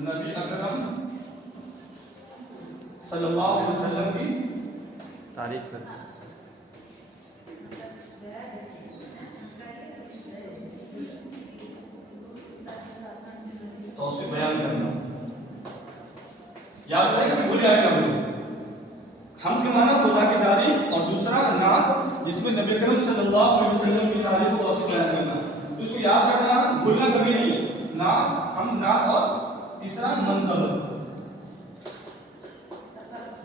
नबी अकरम सल्लल्लाहु अलैहि वसल्लम की तारीफ करना। तो उसे बयान करना। याद रखें कि भूल जाएगा हम के माना खुदा की तारीफ और दूसरा नात जिसमें नबी करीम सल्लल्लाहु अलैहि वसल्लम की तारीफ को उसे बयान करना। तो इसको याद रखना, भूलना कभी नहीं। नात हम नात और तीसरा मनकबत।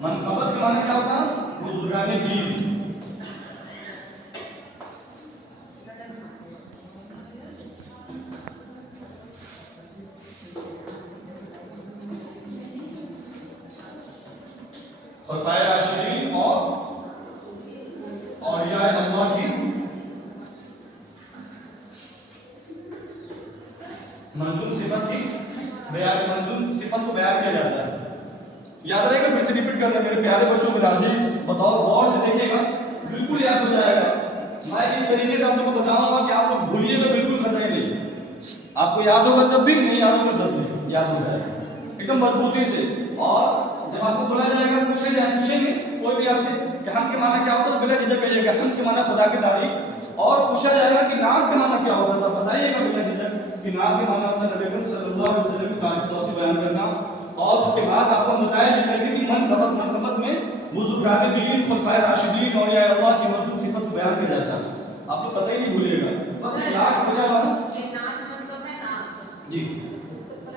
मनकबत के माने क्या होता है? बुजुर्गाने दीन। खुलफाए राशिदीन और औलियाए अल्लाह की मंजूर सिफत की बयान, मंजूर सिफत को बयान किया जाता है। याद रहेगा, फिर से रिपीट कर रहे हैं मेरे प्यारे बच्चों, मेरे अजीज, बताओ गौर से देखिएगा, बिल्कुल याद हो जाएगा। मैं इस तरीके से आप लोगों को बताऊंगा कि आप लोग भूलिएगा बिल्कुल कतई नहीं। आपको याद होगा तब भी, नहीं याद होगा तब भी याद हो जाएगा एकदम मजबूती से। और जब आपको बोला जाएगा, पूछेंगे कोई भी आपसे कि हम के माना क्या होता है, बिना झिझक कहिएगा हम के माना खुदा की तारीफ। और पूछा जाएगा कि नाम के माना क्या होता है, तो बताइएगा बिना झिझक कि नाम के माना होता है नबी सल्लल्लाहु अलैहि वसल्लम की तारीफ को बयान करना। और उसके बाद आपको बताया कि मनकबत में बुजुर्गाने दीन, खुलफाए राशिदीन और या अल्लाह की मंजूर सिफत को बयान किया जाता है। आप लोग पता ही नहीं भूलिएगा। बस लास्ट बचा हुआ ये नाम मतलब है नाम जी, उसको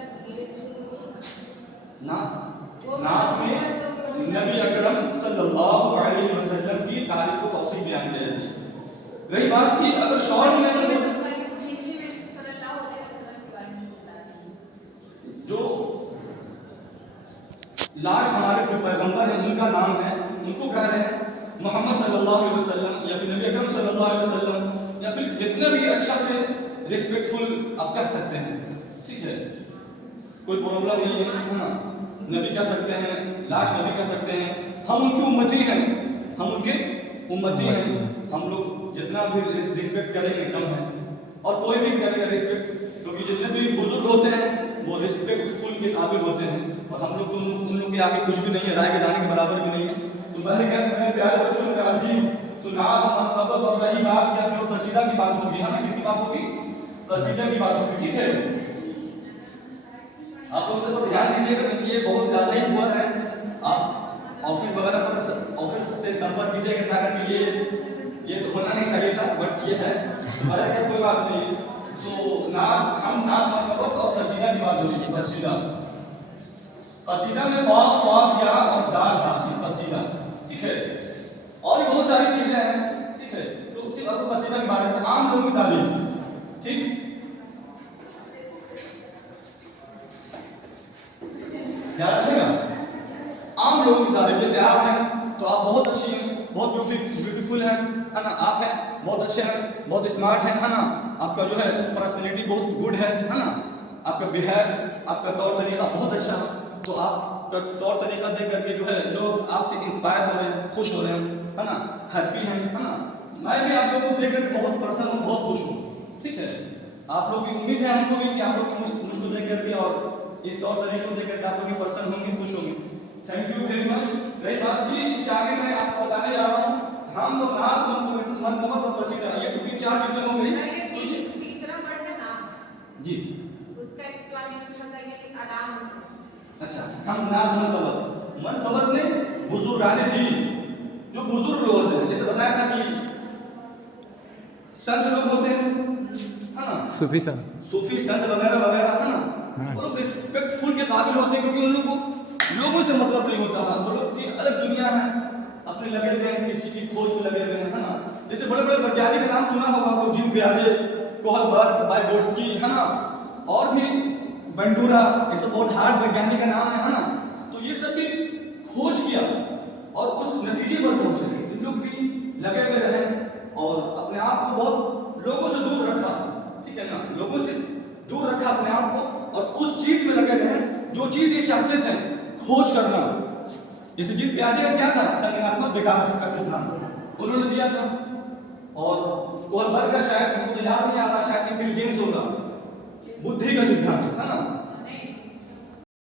थोड़ा नात में नबी अकरम सल्लल्लाहु अलैहि वसल्लम की तारीफ को तौसीफ बयान की जाती है। रही बात की अगर शॉर्ट में जो लास्ट हमारे जो पैगंबर हैं उनका नाम है, उनको कह रहे हैं मोहम्मद सल्लल्लाहु अलैहि वसल्लम या फिर नबी अकरम सल्लल्लाहु अलैहि वसल्लम, या फिर जितना भी अच्छा से रिस्पेक्टफुल आप कह सकते हैं, ठीक है, कोई प्रॉब्लम नहीं है ना। नबी कह सकते हैं, लास्ट नबी कह सकते हैं। हम उनकी उम्मती हैं, हम उनके उम्मती हैं। हम लोग जितना भी रिस्पेक्ट करेंगे कम है, और कोई भी करेगा रिस्पेक्ट, क्योंकि जितने भी बुजुर्ग होते हैं वो रिस्पेक्टफुल के काबिल होते हैं, और हम लोग तो उन लोग के आगे कुछ भी नहीं है, राय के दाने के बराबर भी नहीं है। तो मैंने कहा मेरे प्यारे बच्चों, मेरे अजीज, तो नात मनकबत और रही बात या जो कसीदा की बात होगी, हमें किसकी बात होगी? कसीदा की बात होगी, ठीक है। आप लोग से तो ध्यान दीजिएगा क्योंकि ये बहुत ज्यादा ही हुआ है। आप ऑफिस वगैरह पर ऑफिस से संपर्क कीजिएगा ताकि ये तो होना नहीं चाहिए था, बट ये है, मगर क्या कोई बात नहीं। तो हम नात मनकबत और कसीदा की बात होगी। कसीदा में वाव स्वाद या और दाल था, ये कसीदा, ठीक है। और भी बहुत सारी चीजें हैं, ठीक है। तो सिर्फ आपको कसीदा के बारे में, आम लोगों की तारीफ, ठीक, याद रखिएगा। आम लोगों की तारीफ, जैसे आप हैं तो आप बहुत अच्छी हैं, बहुत ब्यूटीफुल हैं, है ना। आप हैं बहुत अच्छे हैं, बहुत स्मार्ट हैं, है ना। आपका जो है पर्सनैलिटी बहुत गुड है ना। आपका बिहेव, आपका तौर तरीका बहुत अच्छा है। तो आपका तौर तरीका देख करके जो है लोग आपसे इंस्पायर हो रहे हैं, खुश हो रहे हैं, है ना, हैप्पी हैं, है ना। मैं भी आप लोगों को देख करके बहुत प्रसन्न हूँ, बहुत खुश हूँ, ठीक है। आप लोग की उम्मीद है हमको भी कि आप लोग मुझको देख करके और इस तौर तरीके को देख करके आप लोग प्रसन्न होंगे, खुश होंगे। Thank you very much. रही बात की इसके आगे मैं आपको बताने जा रहा हूँ, हम और नात मनकबत और कसीदा, ये तो 3-4 चीजें हो गई। तो ये तीसरा वर्ड है नाम जी, उसका एक्सप्लेनेशन बताइए। आराम अच्छा, हम नात मनकबत में बुजुर्गाने दीन, जो बुजुर्ग लोग होते हैं, जैसे बताया था कि संत लोग होते हैं, है ना, सूफी संत वगैरह वगैरह, है ना। वो लोग रिस्पेक्टफुल के काबिल होते हैं क्योंकि उन लोगों को लोगों से मतलब नहीं होता है। वो लोग की अलग दुनिया है, अपने लगे हुए हैं, किसी की खोज में लगे हुए हैं, है ना। जैसे बड़े बड़े वैज्ञानिक का नाम सुना होगा आपको, जीन पियाजे, कोहलबर्ग, वाइगोट्स्की, है ना, और भी बंडूरा, ये सब बहुत हार्ड वैज्ञानिक का नाम है ना। तो ये सब भी खोज किया और उस नतीजे पर पहुंचे। इन लोग भी लगे हुए रहे और अपने आप को बहुत लोगों से दूर रखा, ठीक है ना, लोगों से दूर रखा अपने आप को, और उस चीज में लगे रहे जो चीज ये चाहते थे, खोज करना। जैसे जीन पियाजे का क्या था? संज्ञानात्मक विकास का सिद्धांत उन्होंने दिया था, और कोहलबर्ग का शायद हमको तो याद नहीं आ रहा, शायद इंटेलिजेंस होगा, बुद्धि का सिद्धांत, है ना।